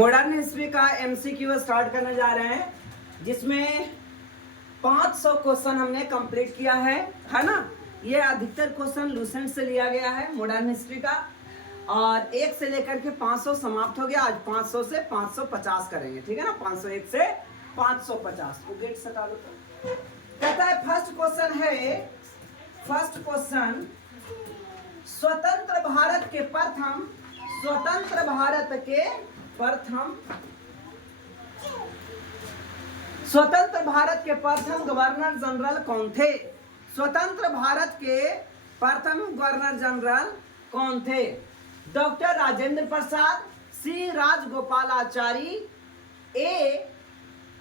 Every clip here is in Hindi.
मॉडर्न हिस्ट्री का एमसीक्यू स्टार्ट करने जा रहे हैं, जिसमें 500 क्वेश्चन हमने कंप्लीट किया है ना। ये अधिकतर क्वेश्चन लूसेंट से लिया गया है मॉडर्न हिस्ट्री का, और 1 से लेकर के 500 समाप्त हो गया। आज 500 से 550 करेंगे, ठीक है ना। 501 से 550 को गेट सटा लो। तो कहता है फर्स्ट क्वेश्चन है, फर्स्ट क्वेश्चन स्वतंत्र भारत के प्रथम गवर्नर जनरल कौन थे? स्वतंत्र भारत के प्रथम गवर्नर जनरल कौन थे? डॉक्टर राजेंद्र प्रसाद, सी राजगोपालाचारी, ए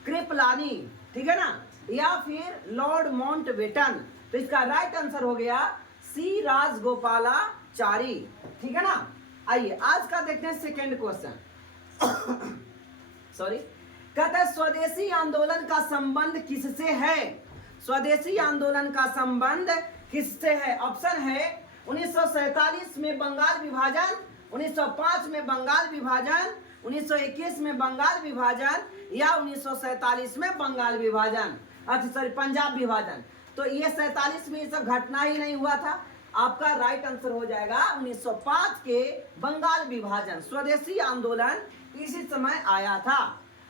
कृपलानी, ठीक है ना, या फिर लॉर्ड माउंटबेटन। तो इसका राइट आंसर हो गया सी राजगोपालाचारी, ठीक है ना। आइए आज का देखते हैं सेकेंड क्वेश्चन। सॉरी, कहता है स्वदेशी आंदोलन का संबंध किससे है? स्वदेशी आंदोलन का संबंध किससे है? ऑप्शन है 1947 में बंगाल विभाजन, 1905 में बंगाल विभाजन, 1921 में बंगाल विभाजन, या 1947 में बंगाल विभाजन, अच्छा सॉरी पंजाब विभाजन। तो ये 47 में ये सब घटना ही नहीं हुआ था। आपका राइट आंसर हो जाएगा 1905 के बंगाल विभाजन। स्वदेशी आंदोलन इसी समय आया था।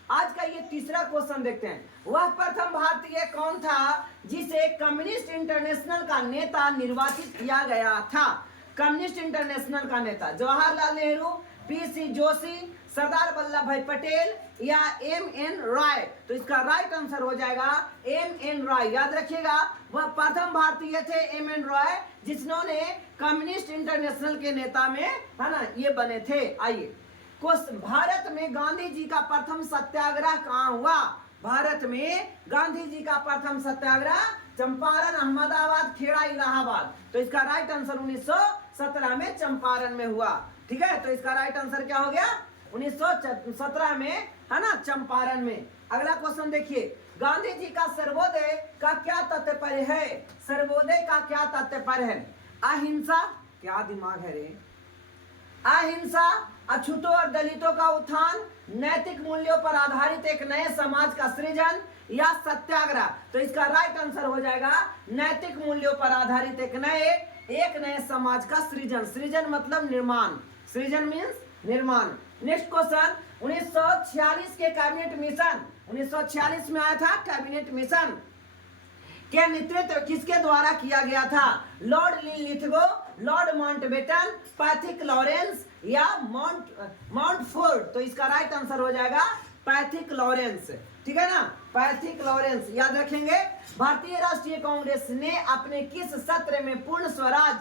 आज का ये तीसरा क्वेश्चन देखते हैं। वह प्रथम भारतीय कौन था जिसे कम्युनिस्ट इंटरनेशनल का नेता निर्वाचित किया गया था? कम्युनिस्ट इंटरनेशनल का नेता जवाहरलाल नेहरू, पीसी जोशी, सरदार वल्लभ भाई पटेल, या एम.एन. रॉय। तो इसका राइट आंसर हो जाएगा एम.एन. रॉय। याद रखिएगा, वह प्रथम भारतीय थे एम.एन. रॉय, जिन्होंने कम्युनिस्ट इंटरनेशनल के नेता में, है ना, ये बने थे। आइए भारत में गांधी जी का प्रथम सत्याग्रह कहाँ हुआ? भारत में गांधी जी का प्रथम सत्याग्रह चंपारण, अहमदाबाद, खेड़ा, इलाहाबाद। तो इसका राइट आंसर 1917 में चंपारण में हुआ, ठीक है। तो इसका राइट आंसर क्या हो गया? 1917 में, है ना, चंपारण में। अगला क्वेश्चन देखिए, गांधी जी का सर्वोदय का क्या तात्पर्य है? सर्वोदय का क्या तात्पर्य है? अहिंसा, क्या दिमाग है रे, अहिंसा, अछूतों और दलितों का उत्थान, नैतिक मूल्यों पर आधारित एक नए समाज का सृजन, या सत्याग्रह। तो इसका राइट आंसर हो जाएगा नैतिक मूल्यों पर आधारित एक नए समाज का सृजन। सृजन मतलब निर्माण, सृजन मीन्स निर्माण। नेक्स्ट क्वेश्चन, 1946 के कैबिनेट मिशन, 1946 में आया था कैबिनेट मिशन के नेतृत्व किसके द्वारा किया गया था? Lord Lithgow, Lord Mountbatten, Pethick Lawrence, या माउंटफोर्ड। तो इसका राइट आंसर हो जाएगा पैथिक लॉरेंस, ठीक है ना, पैथिक लॉरेंस। याद रखेंगे। भारतीय राष्ट्रीय कांग्रेस ने अपने किस सत्र में पूर्ण स्वराज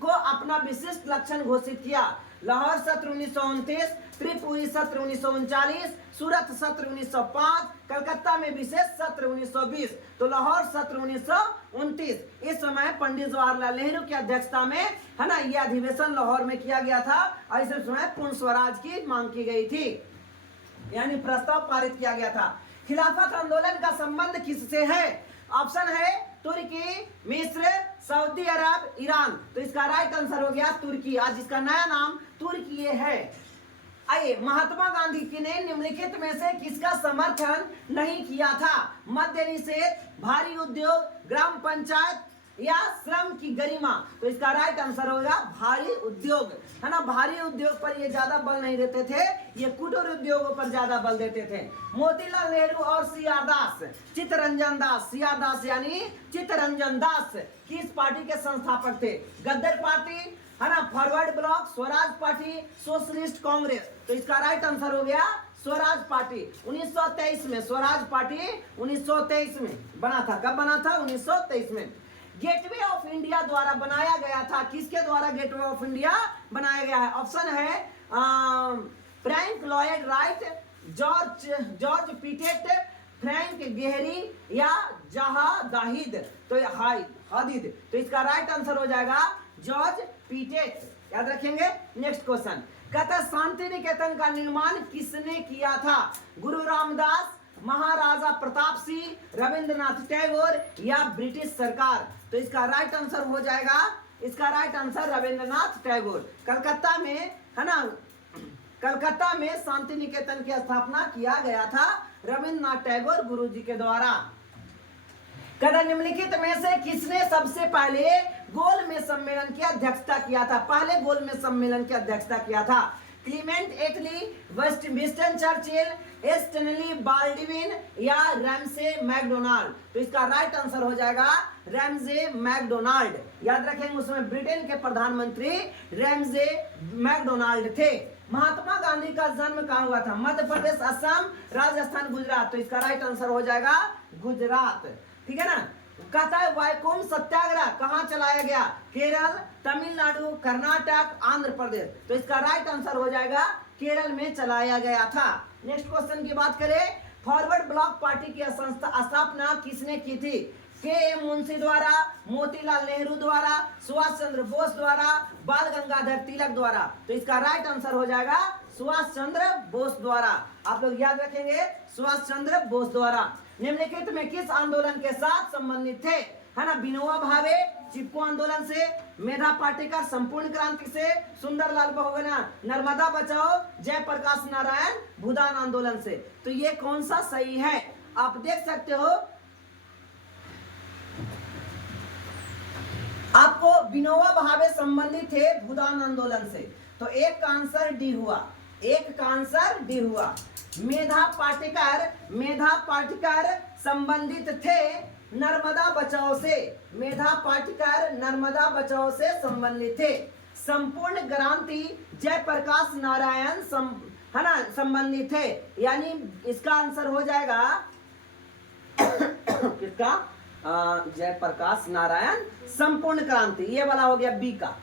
को अपना विशिष्ट लक्षण घोषित किया? लाहौर सत्र 1929, त्रिपुरी सत्र 1939, सूरत सत्र 1905, कलकत्ता में विशेष सत्र 1920। तो लाहौर सत्र 1929। इस समय पंडित जवाहरलाल नेहरू की अध्यक्षता में, है ना, यह अधिवेशन लाहौर में किया गया था, और इस समय पूर्ण स्वराज की मांग की गई थी, यानी प्रस्ताव पारित किया गया था। खिलाफत आंदोलन का संबंध किससे है? ऑप्शन है तुर्की, मिस्र, सऊदी अरब, ईरान। तो इसका राइट आंसर हो गया तुर्की। आज इसका नया नाम तुर्की है। आइए, महात्मा गांधी जी ने निम्नलिखित में से किसका समर्थन नहीं किया था? मद्य निषेध, भारी उद्योग, ग्राम पंचायत, या श्रम की गरिमा। तो इसका राइट आंसर होगा भारी उद्योग, है ना। भारी उद्योग पर ये ज्यादा बल नहीं देते थे, ये कुटीर उद्योगों पर ज्यादा बल देते थे। मोतीलाल नेहरू और सीआर दास, चित्तरंजन दास, सीआर दास यानी चित्तरंजन दास किस पार्टी के संस्थापक थे? गद्दर पार्टी, है ना, forward block, Swaraj party, socialist Congress. तो इसका राइट आंसर हो गया स्वराज पार्टी। 1923 में स्वराज पार्टी 1923 में बना था। कब बना था? 1923 में। गेटवे ऑफ इंडिया द्वारा बनाया गया था। किसके द्वारा गेटवे ऑफ इंडिया बनाया गया है? ऑप्शन है फ्रैंक लॉयड राइट, जॉर्ज पिटेट, फ्रैंक गेहरी, या जहां दाहिद। तो हादिद। तो इसका राइट आंसर हो जाएगा जॉर्ज पिटेट। याद रखेंगे। नेक्स्ट क्वेश्चन, कहता शांति निकेतन का निर्माण किसने किया था? गुरु रामदास, महाराजा प्रताप सिंह, रविंद्रनाथ टैगोर, या ब्रिटिश सरकार। तो इसका राइट आंसर हो जाएगा, इसका राइट आंसर रविंद्रनाथ टैगोर। कलकत्ता में, है ना, कलकत्ता में शांति निकेतन की स्थापना किया गया था रविन्द्रनाथ टैगोर गुरुजी के द्वारा। कहता निम्नलिखित में से किसने सबसे पहले गोलमेज सम्मेलन की अध्यक्षता किया था? पहले गोलमेज सम्मेलन की अध्यक्षता किया था क्लीमेंट एटली, विंस्टन चर्चिल, स्टैनली बाल्डविन या रैमसे मैकडोनाल्ड? तो इसका राइट आंसर हो जाएगा रैमसे मैकडोनाल्ड। याद रखेंगे उसमें ब्रिटेन के प्रधानमंत्री रैमसे मैकडोनाल्ड थे। महात्मा गांधी का जन्म कहाँ हुआ था? मध्य प्रदेश, असम, राजस्थान, गुजरात। तो इसका राइट आंसर हो जाएगा गुजरात। ठीक है ना। कहता है वैकोम सत्याग्रह कहाँ चलाया गया? केरल, तमिलनाडु, कर्नाटक, आंध्र प्रदेश। तो इसका राइट आंसर हो जाएगा केरल में चलाया गया था। नेक्स्ट क्वेश्चन की बात करें, फॉरवर्ड ब्लॉक पार्टी की स्थापना किसने की थी? के एम मुंशी द्वारा, मोतीलाल नेहरू द्वारा, सुभाष चंद्र बोस द्वारा, बाल गंगाधर तिलक द्वारा? तो इसका राइट आंसर हो जाएगा सुभाष चंद्र बोस द्वारा। आप लोग याद रखेंगे सुभाष चंद्र बोस द्वारा। निम्नलिखित में किस आंदोलन के साथ संबंधित थे? है ना, विनोबा भावे चिपको आंदोलन से, मेधा पाटेकर संपूर्ण क्रांति से, सुंदरलाल बहुगुणा नर्मदा बचाओ, जयप्रकाश नारायण भूदान आंदोलन से? तो ये कौन सा सही है? आप देख सकते हो आपको विनोबा भावे संबंधित थे भूदान आंदोलन से। तो एक का आंसर डी हुआ, एक का आंसर डी हुआ। मेधा पाटेकर संबंधित थे नर्मदा बचाओ से। मेधा पाटेकर नर्मदा बचाओ से संबंधित थे। संपूर्ण क्रांति जयप्रकाश नारायण है ना संबंधित थे। यानी इसका आंसर हो जाएगा किसका? जयप्रकाश नारायण संपूर्ण क्रांति, ये वाला हो गया बी का।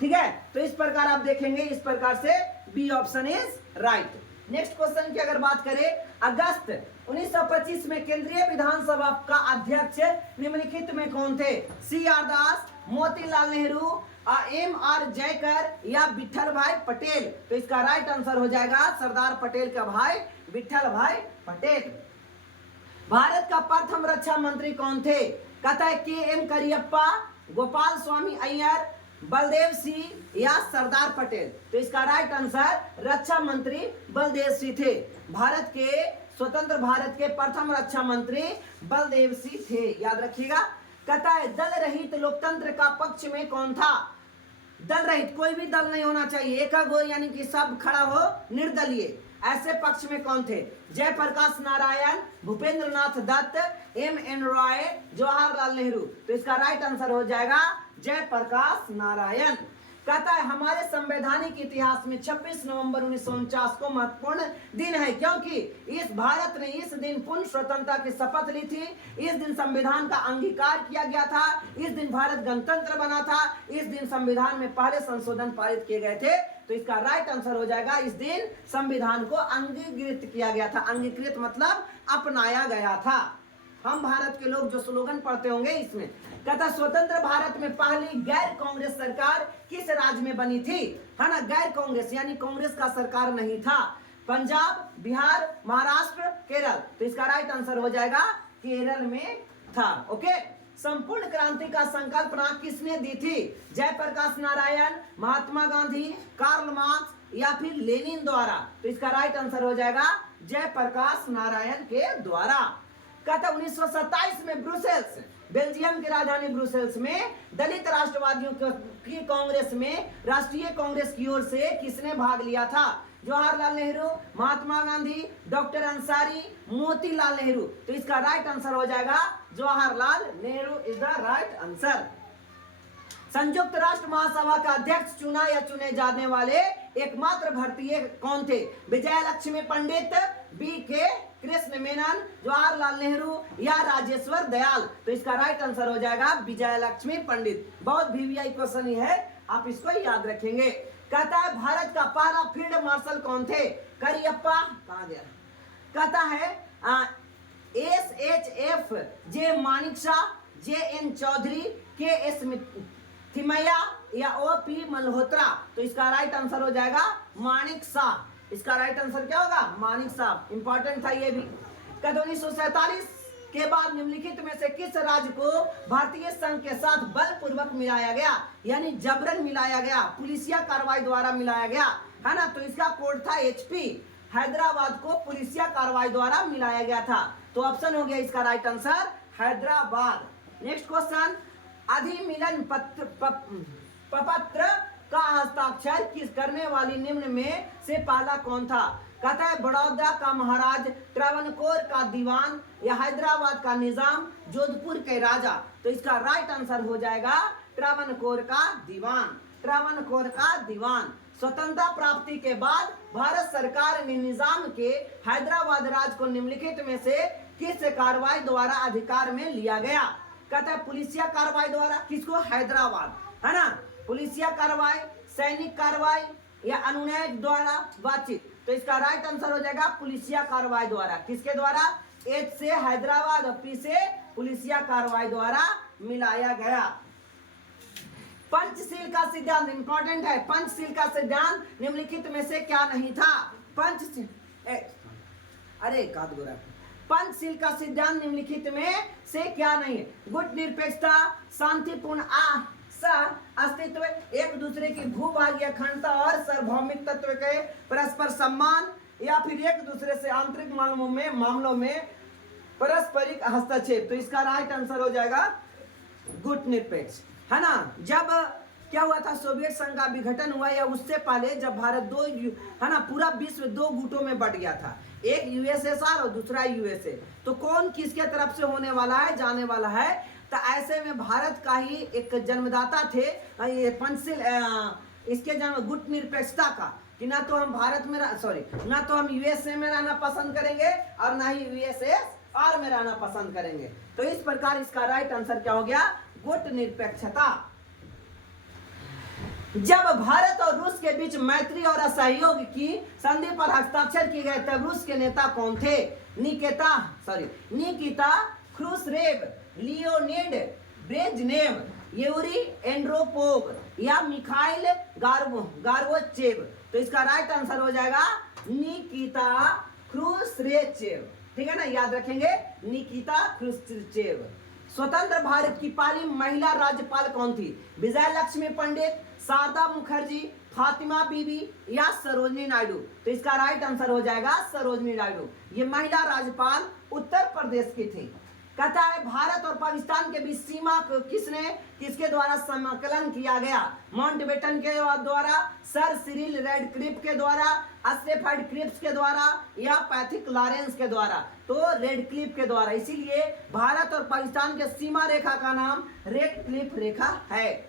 ठीक है, तो इस प्रकार आप देखेंगे, इस प्रकार से B option is right. Next question की अगर बात करें, अगस्त 1925 में केंद्रीय विधानसभा का अध्यक्ष निम्नलिखित में कौन थे? सी आर दास, मोतीलाल नेहरू, एम आर जयकर या विठल भाई पटेल? तो इसका राइट आंसर हो जाएगा सरदार पटेल का भाई विठल भाई पटेल। भारत का प्रथम रक्षा मंत्री कौन थे? कहता है के एम करियप्पा, गोपाल स्वामी अय्यर, बलदेव सिंह या सरदार पटेल? तो इसका राइट आंसर रक्षा मंत्री बलदेव सिंह थे। भारत के स्वतंत्र भारत के प्रथम रक्षा मंत्री बलदेव सिंह थे, याद रखिएगा। कहता है दल रहित लोकतंत्र का पक्ष में कौन था? दल रहित, कोई भी दल नहीं होना चाहिए, एकागो यानी कि सब खड़ा हो, निर्दलीय, ऐसे पक्ष में कौन थे? जयप्रकाश नारायण, भूपेंद्र नाथ दत्त, एम एन रॉय, जवाहरलाल नेहरू? तो इसका राइट आंसर हो जाएगा जयप्रकाश नारायण। कहता है हमारे संवैधानिक इतिहास में 26 नवंबर 1949 को महत्वपूर्ण दिन है क्योंकि इस भारत ने इस दिन पूर्ण स्वतंत्रता की शपथ ली थी। इस दिन संविधान का अंगीकार किया गया था। इस दिन भारत गणतंत्र बना था। इस दिन संविधान में पहले संशोधन पारित किए गए थे। तो इसका राइट आंसर हो जाएगा इस दिन संविधान को अंगीकृत किया गया था। अंगीकृत मतलब अपनाया गया था। हम भारत के लोग जो स्लोगन पढ़ते होंगे इसमें कहता स्वतंत्र भारत में पहली गैर कांग्रेस सरकार किस राज्य में बनी थी? है ना, गैर कांग्रेस यानी कांग्रेस का सरकार नहीं था। पंजाब, बिहार, महाराष्ट्र, केरल? तो इसका राइट आंसर हो जाएगा केरल में था। ओके, संपूर्ण क्रांति का संकल्पना किसने दी थी? जयप्रकाश नारायण, महात्मा गांधी, कार्ल मार्क्स या फिर लेनिन द्वारा? तो इसका राइट आंसर हो जाएगा जयप्रकाश नारायण के द्वारा। कहता 1927 में ब्रुसेल्स, बेल्जियम की राजधानी ब्रुसेल्स में दलित राष्ट्रवादियों की कांग्रेस में राष्ट्रीय कांग्रेस की ओर से किसने भाग लिया था? जवाहरलाल नेहरू, महात्मा गांधी, डॉक्टर अंसारी, मोतीलाल नेहरू? तो इसका राइट आंसर हो जाएगा Jawaharlal Nehru is the right answer. संयुक्त राष्ट्र महासभा का अध्यक्ष चुना या चुने जाने वाले एकमात्र भारतीय कौन थे? विजय लक्ष्मी पंडित, बी के कृष्ण मेनन, जवाहरलाल नेहरू या राजेश्वर दयाल? तो इसका राइट आंसर हो जाएगा विजय लक्ष्मी पंडित। बहुत वीवीआई क्वेश्चन ही है, आप इसको याद रखेंगे। कहता है भारत का पहला फील्ड मार्शल कौन थे? करियप्पा, कहा गया? कहता है SHF जे मानिकशा, JN चौधरी, KS थिमैया या OP मल्होत्रा? तो इसका राइट आंसर हो जाएगा मानिक शाह। इसका राइट आंसर क्या होगा? मानिक शाह। इंपॉर्टेंट था ये भी। कद 1947 के बाद निम्नलिखित में से किस राज्य को भारतीय संघ के साथ बलपूर्वक मिलाया गया? यानी जबरन मिलाया गया, पुलिसिया कार्रवाई द्वारा मिलाया गया। है ना, तो इसका कोड था HP। हैदराबाद को पुलिसिया कार्रवाई द्वारा मिलाया गया था, तो ऑप्शन हो गया इसका right answer Hyderabad. Next question, अधिमिलन प्रपत्र का हस्ताक्षर किस करने वाली निम्न में से पहला कौन था? कहता है बड़ौदा का महाराज, त्रावणकोर का दीवान, या हैदराबाद का निजाम, जोधपुर के राजा। तो इसका राइट आंसर हो जाएगा त्रावणकोर का दीवान, त्रावणकोर का दीवान। स्वतंत्रता प्राप्ति के बाद भारत सरकार ने निजाम के हैदराबाद राज को निम्नलिखित में से किस कार्रवाई द्वारा अधिकार में लिया गया? कहता है पुलिसिया कार्रवाई द्वारा। किसको? हैदराबाद, है ना। पुलिसिया कार्रवाई, सैनिक कार्रवाई, या अनुनय द्वारा बातचीत। तो इसका राइट आंसर हो जाएगा पुलिसिया कार्रवाई द्वारा। किसके द्वारा? H से हैदराबाद और P से पुलिसिया कार्रवाई द्वारा मिलाया गया। पंचशील का सिद्धांत इंपॉर्टेंट है। पंचशील का सिद्धांत निम्नलिखित में से क्या नहीं था? पंचशील का सिद्धांत निम्नलिखित में से क्या नहीं है? गुट निरपेक्षता, शांतिपूर्ण अस्तित्व, एक दूसरे की भूभागीय अखंडता और सार्वभौमिक तत्व के परस्पर सम्मान, या फिर एक दूसरे से आंतरिक मामलों में पारस्परिक हस्तक्षेप। तो इसका राइट आंसर हो जाएगा गुट निरपेक्ष, है ना। जब क्या हुआ था, सोवियत संघ का विघटन हुआ, या उससे पहले जब भारत दो, है ना, पूरा विश्व दो गुटों में बट गया था, एक USSR और दूसरा USA। तो कौन किसके तरफ से होने वाला है, जाने वाला है? तो ऐसे में भारत का ही एक जन्मदाता थे ये पंचशील, इसके जन्म गुट निरपेक्षता का, कि ना तो हम भारत में ना तो हम USA में रहना पसंद करेंगे और ना ही USSR में रहना पसंद करेंगे। तो इस प्रकार इसका राइट आंसर क्या हो गया? गुट निरपेक्षता। जब भारत और रूस के बीच मैत्री और असहयोग की संधि पर हस्ताक्षर किए गए तब रूस के नेता कौन थे? Nikita Khrushchev, Leonid Brezhnev, Yuri Andropov, या मिखाइल गार्बोचेव। तो इसका राइट आंसर हो जाएगा निकिता ख्रुश्चेव, ठीक है ना, याद रखेंगे निकिता ख्रुश्चेव। स्वतंत्र भारत की पहली महिला राज्यपाल कौन थी? विजय लक्ष्मी पंडित, शारदा मुखर्जी, फातिमा बीबी, या सरोजनी नायडू। तो इसका राइट आंसर हो जाएगा सरोजनी नायडू। ये महिला राज्यपाल उत्तर प्रदेश की थी। कहता है भारत और पाकिस्तान के बीच सीमा किसके द्वारा समाकलन किया गया? माउंटबेटन के द्वारा, सर सिरिल रेडक्लिफ के द्वारा, स्टेफर्ड क्रिप्स के द्वारा, या पैथिक लॉरेंस के द्वारा। तो रेडक्लिफ के द्वारा। इसीलिए भारत और पाकिस्तान के सीमा रेखा का नाम रेडक्लिफ रेखा है।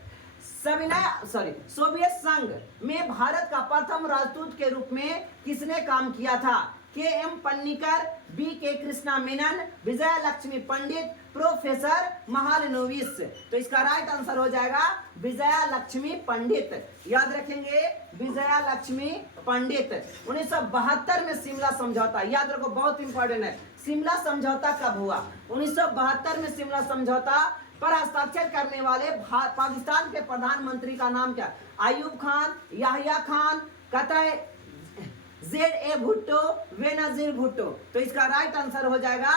सोवियत संघ में भारत का प्रथम राजदूत के रूप में किसने काम किया था? KM पन्नीकर, BK कृष्णा मेनन, विजय लक्ष्मी पंडित, प्रोफेसर महालनोबिस। तो इसका राइट आंसर हो जाएगा विजय लक्ष्मी पंडित। याद रखेंगे विजय लक्ष्मी पंडित। 1972 में शिमला समझौता, याद रखो बहुत इंपॉर्टेंट है। शिमला समझौता कब हुआ? 1972 में शिमला समझौता पर हस्ताक्षर करने वाले पाकिस्तान के प्रधानमंत्री का नाम क्या? आयूब खान, याहिया खान, कहता है ZA भुट्टो, बेनजीर भुट्टो। तो इसका राइट आंसर हो जाएगा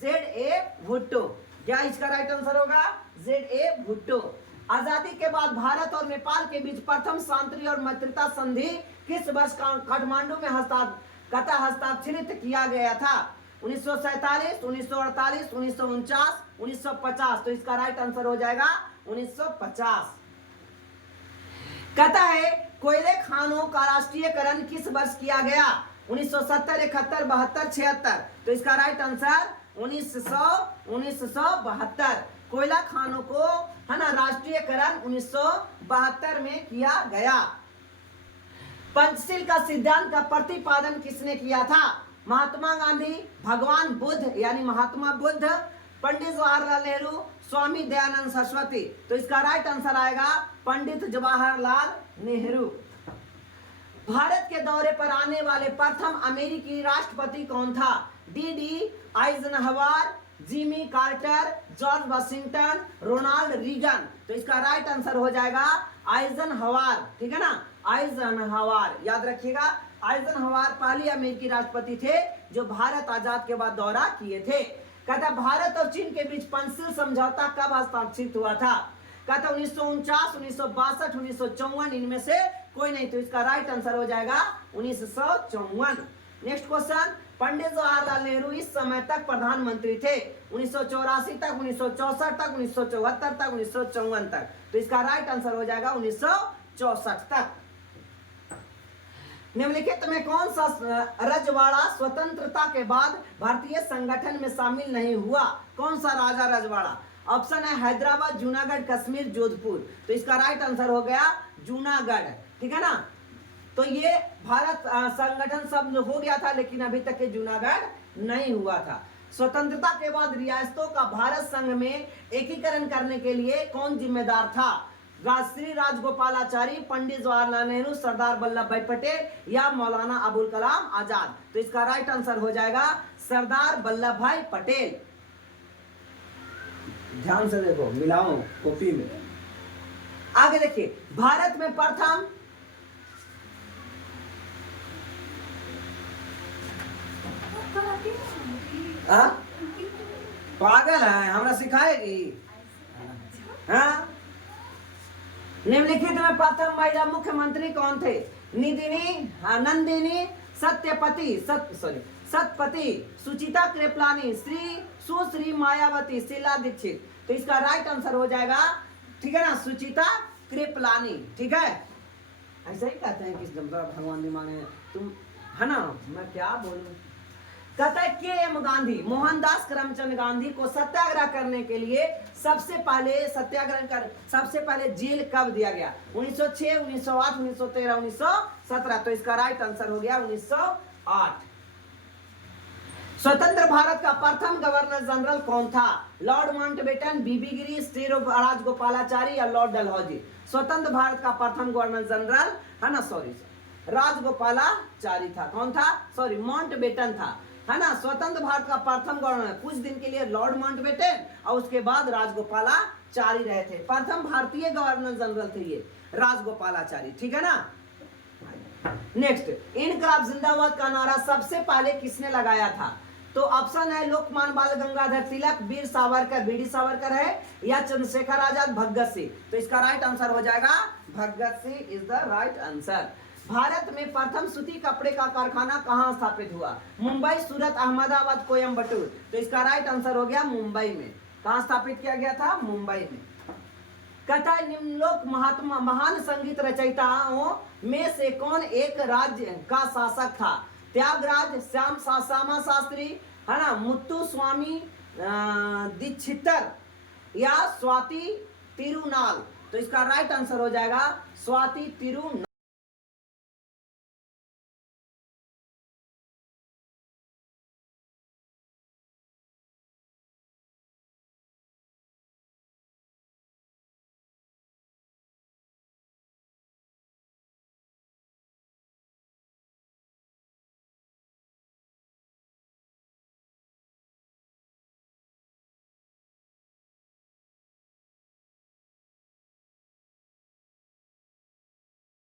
ZA भुट्टो। क्या इसका राइट आंसर होगा? ZA भुट्टो। आजादी के बाद भारत और नेपाल के बीच प्रथम शांति और मित्रता संधि किस वर्ष काठमांडू में हस्ताक्षरित किया गया था? 1947, 1948, 1949, 1950। तो इसका राइट आंसर हो जाएगा 1950। कहता है कोयले खानों का राष्ट्रीयकरण किस वर्ष किया गया? 1970, 71, 72, 76। तो इसका राइट आंसर 1972। कोयला खानों को, है ना, राष्ट्रीयकरण 1972 में किया गया। पंचशील का सिद्धांत का प्रतिपादन किसने किया था? महात्मा गांधी, भगवान बुद्ध यानी महात्मा बुद्ध, पंडित जवाहरलाल नेहरू, स्वामी दयानंद सरस्वती। तो इसका राइट आंसर आएगा पंडित जवाहरलाल नेहरू। भारत के दौरे पर आने वाले प्रथम अमेरिकी राष्ट्रपति कौन था? DD Eisenhower, Jimmy Carter, George Washington, Ronald Reagan. तो इसका राइट आंसर हो जाएगा आइजनहवर, ठीक है ना, आइजनहवर। याद रखिएगा आइजनहवर पहली अमेरिकी राष्ट्रपति थे जो भारत आजाद के बाद दौरा किए थे। कहता भारत और चीन के बीच पंचशील समझौता कब हस्ताक्षरित हुआ था? कहता 1949, 1962, 1954, इनमें से कोई नहीं, तो इसका राइट आंसर हो जाएगा 1954। नेक्स्ट क्वेश्चन, पंडित जवाहरलाल नेहरू इस समय तक प्रधानमंत्री थे? 1984 तक, 1964 तक, 1974 तक, 1954 तक। तो इसका राइट आंसर हो जाएगा 1964 तक। निम्नलिखित में कौन सा रजवाड़ा स्वतंत्रता के बाद भारतीय संगठन में शामिल नहीं हुआ? कौन सा राजा रजवाड़ा? ऑप्शन है हैदराबाद, जूनागढ़, कश्मीर, जोधपुर। तो इसका राइट आंसर हो गया जूनागढ़, ठीक है ना। तो ये भारत संगठन सब हो गया था, लेकिन अभी तक के जूनागढ़ नहीं हुआ था। स्वतंत्रता के बाद रियासतों का भारत संघ में एकीकरण करने के लिए कौन जिम्मेदार था? श्री राजगोपालाचारी, पंडित जवाहरलाल नेहरू, सरदार वल्लभ भाई पटेल या मौलाना अबुल कलाम आजाद? तो इसका राइट आंसर हो जाएगा सरदार वल्लभ भाई पटेल। ध्यान से देखो, मिलाओ कॉपी में। आगे देखिए, भारत में प्रथम पागल है, हमरा सिखाएगी? हाँ, निम्नलिखित में प्रथम महिला मुख्यमंत्री कौन थे? नंदिनी, सत्यपति, सुचिता कृपलानी, सुश्री मायावती, शीला दीक्षित। तो इसका राइट आंसर हो जाएगा, ठीक है ना, सुचिता कृपलानी, ठीक है। ऐसा ही कहते हैं कि भगवान दिमाग में तुम, है ना, मैं क्या बोलूं। कहता है के एम गांधी, मोहनदास करमचंद गांधी को सत्याग्रह करने के लिए सबसे पहले जेल कब दिया गया? 1906, 1908, 1913, 1917। तो इसका राइट आंसर हो गया 1908। स्वतंत्र भारत का प्रथम गवर्नर जनरल कौन था? लॉर्ड माउंटबेटन, बीबी गिरी, श्री राजगोपालाचारी या लॉर्ड डलहौजी? स्वतंत्र भारत का प्रथम गवर्नर जनरल, है ना, सॉरी, राजगोपालाचारी था। कौन था? सॉरी, माउंटबेटन था, है ना। स्वतंत्र भारत का प्रथम गवर्नर कुछ दिन के लिए लॉर्ड माउंटबेटन और उसके बाद राजगोपालाचारी रहे थे। प्रथम भारतीय गवर्नर जनरल थे ये राजगोपालाचारी, ठीक है ना। नेक्स्ट, इनकलाब जिंदाबाद का नारा सबसे पहले किसने लगाया था? तो ऑप्शन है लोकमान्य बाल गंगाधर तिलक, वीर सावरकर, बीडी सावरकर है, या चंद्रशेखर आजाद, भगत सिंह? तो इसका राइट आंसर हो जाएगा Bhagat Singh is the right answer. Bharat में प्रथम सूती कपड़े का कारखाना कहाँ स्थापित हुआ? मुंबई, सूरत, अहमदाबाद, कोयम्बटूर? तो इसका राइट आंसर हो गया मुंबई में। कहाँ स्थापित किया गया था? मुंबई में। कहता है निम्नलिखित महात्मा महान संगीत रचयिताओं में से कौन एक राज्य का शासक था? त्यागराज, श्यामा शास्त्री, है ना, मुत्तु स्वामी दीक्षितर या स्वाति तिरुनाल? तो इसका राइट आंसर हो जाएगा स्वाति तिरुनाल।